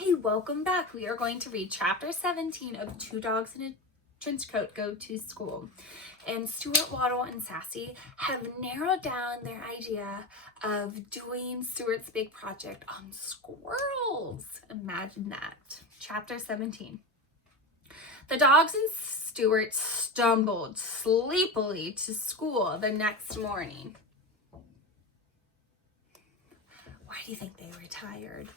Okay, welcome back. We are going to read chapter 17 of Two Dogs in a Trench Coat Go to School. And Stuart, Waddle, and Sassy have narrowed down their idea of doing Stuart's big project on squirrels. Imagine that. Chapter 17. The dogs and Stuart stumbled sleepily to school the next morning. Why do you think they were tired?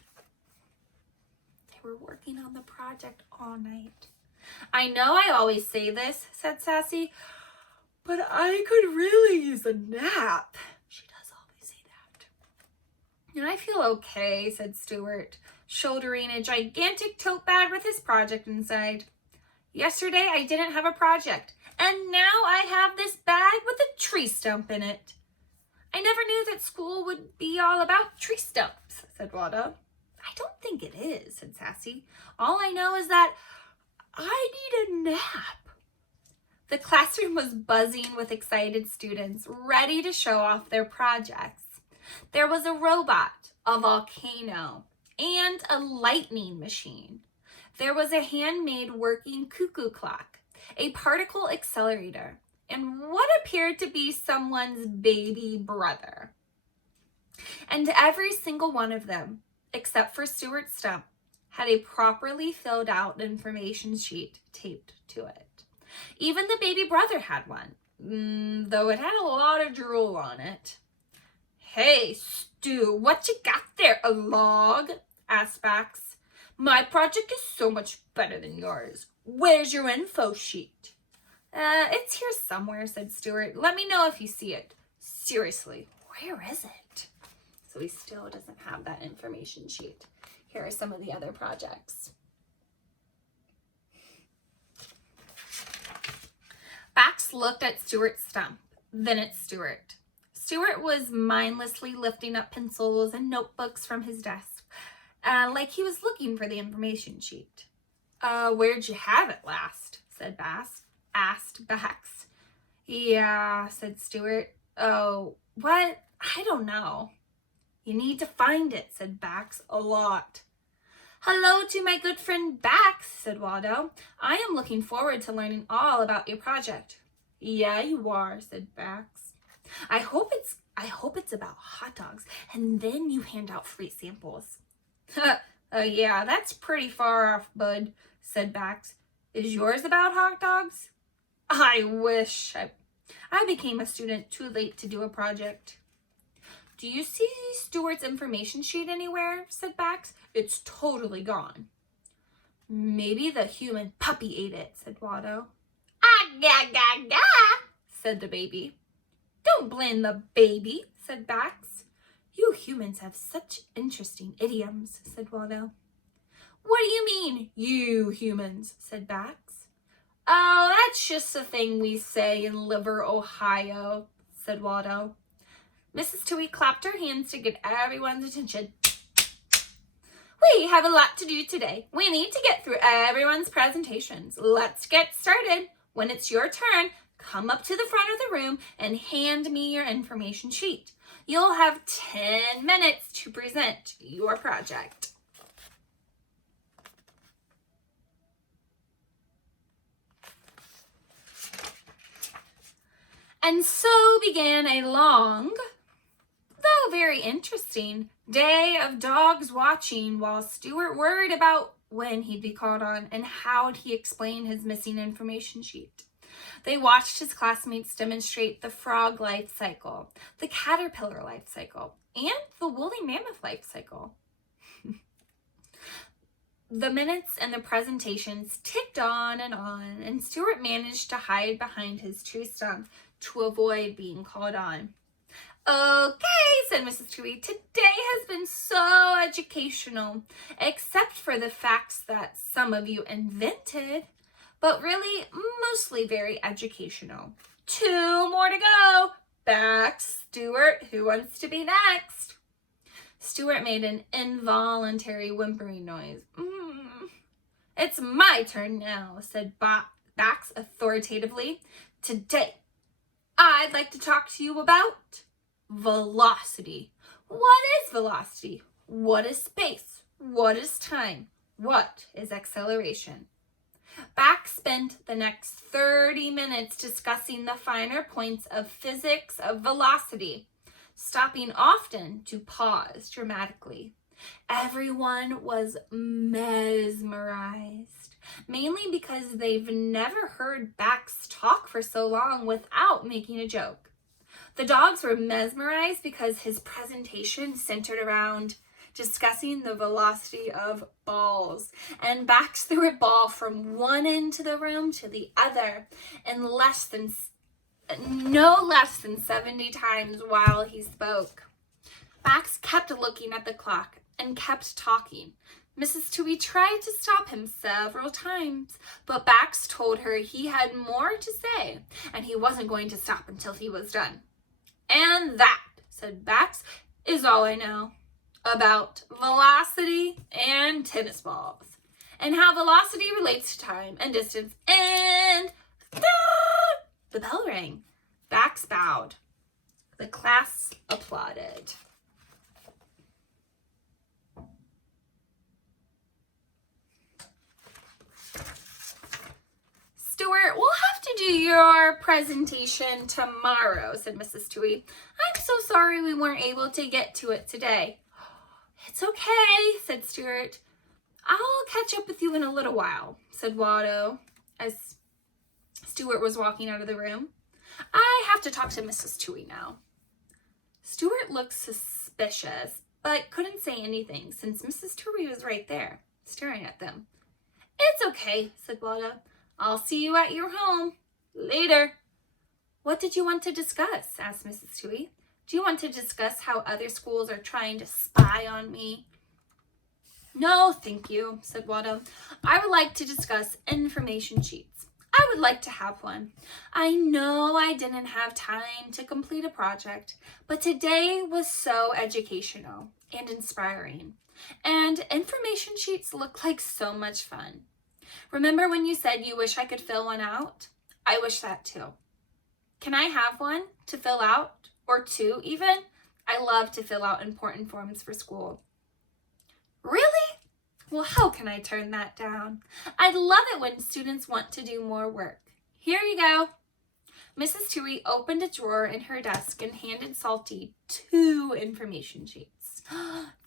They were working on the project all night. I know I always say this, said Sassy, but I could really use a nap. She does always say that. And I feel okay, said Stuart, shouldering a gigantic tote bag with his project inside. Yesterday I didn't have a project, and now I have this bag with a tree stump in it. I never knew that school would be all about tree stumps, said Waddle. I don't think it is, said Sassy. All I know is that I need a nap. The classroom was buzzing with excited students, ready to show off their projects. There was a robot, a volcano, and a lightning machine. There was a handmade working cuckoo clock, a particle accelerator, and what appeared to be someone's baby brother. And every single one of them, except for Stuart's stump, had a properly filled out information sheet taped to it. Even the baby brother had one, though it had a lot of drool on it. Hey, Stu, what you got there, a log? Asked Bax. My project is so much better than yours. Where's your info sheet? It's here somewhere, said Stuart. Let me know if you see it. Seriously, where is it? So he still doesn't have that information sheet. Here are some of the other projects. Bax looked at Stuart's stump, then at Stuart. Stuart was mindlessly lifting up pencils and notebooks from his desk, like he was looking for the information sheet. Where'd you have it last? Asked Bax. Yeah, said Stuart. Oh, what? I don't know. You need to find it, said Bax, a lot. Hello to my good friend Bax, said Waddle. I am looking forward to learning all about your project. Yeah, you are, said Bax. I hope it's about hot dogs, and then you hand out free samples. Yeah, that's pretty far off, bud, said Bax. Is yours about hot dogs? I wish. I became a student too late to do a project. Do you see Stuart's information sheet anywhere? Said Bax. It's totally gone. Maybe the human puppy ate it, said Waddle. Ah-ga-ga-ga, said the baby. Don't blame the baby, said Bax. You humans have such interesting idioms, said Waddle. What do you mean, you humans, said Bax. Oh, that's just a thing we say in Liver, Ohio, said Waddle. Mrs. Toohey clapped her hands to get everyone's attention. We have a lot to do today. We need to get through everyone's presentations. Let's get started. When it's your turn, come up to the front of the room and hand me your information sheet. You'll have 10 minutes to present your project. And so began a long, though very interesting, day of dogs watching while Stuart worried about when he'd be called on and how'd he explain his missing information sheet. They watched his classmates demonstrate the frog life cycle, the caterpillar life cycle, and the woolly mammoth life cycle. The minutes and the presentations ticked on, and Stuart managed to hide behind his tree stump to avoid being called on. Okay, said Mrs. Toohey, today has been so educational, except for the facts that some of you invented, but really mostly very educational. 2 more to go. Back, Stuart, who wants to be next? Stuart made an involuntary whimpering noise. It's my turn now, said Bax authoritatively. Today, I'd like to talk to you about velocity. What is velocity? What is space? What is time? What is acceleration? Bax spent the next 30 minutes discussing the finer points of physics of velocity, stopping often to pause dramatically. Everyone was mesmerized, mainly because they've never heard Bax talk for so long without making a joke. The dogs were mesmerized because his presentation centered around discussing the velocity of balls, and Bax threw a ball from one end of the room to the other in no less than 70 times while he spoke. Bax kept looking at the clock and kept talking. Mrs. Toohey tried to stop him several times, but Bax told her he had more to say, and he wasn't going to stop until he was done. "And that," said Bax, "is all I know about velocity and tennis balls, and how velocity relates to time and distance, and..." The bell rang. Bax bowed. The class applauded. "Stuart, we'll have to do your presentation tomorrow," said Mrs. Toohey. "I'm so sorry we weren't able to get to it today." "It's okay," said Stuart. "I'll catch up with you in a little while," said Watto as Stuart was walking out of the room. "I have to talk to Mrs. Toohey now." Stuart looked suspicious, but couldn't say anything since Mrs. Toohey was right there, staring at them. "It's okay," said Watto. "I'll see you at your home. Later." "What did you want to discuss?" asked Mrs. Toohey. "Do you want to discuss how other schools are trying to spy on me?" "No, thank you," said Watto. "I would like to discuss information sheets. I would like to have one. I know I didn't have time to complete a project, but today was so educational and inspiring. And information sheets look like so much fun. Remember when you said you wish I could fill one out? I wish that too. Can I have one to fill out? Or two even? I love to fill out important forms for school." "Really? Well, how can I turn that down? I'd love it when students want to do more work. Here you go." Mrs. Toohey opened a drawer in her desk and handed Salty 2 information sheets.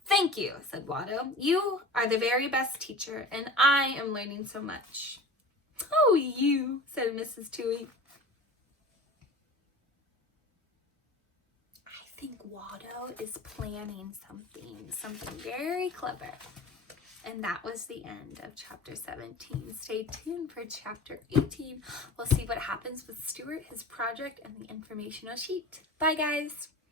"Thank you," said Watto. "You are the very best teacher, and I am learning so much." "Oh, you," said Mrs. Toohey. I think Watto is planning something very clever. And that was the end of chapter 17. Stay tuned for chapter 18. We'll see what happens with Stuart, his project, and the informational sheet. Bye, guys.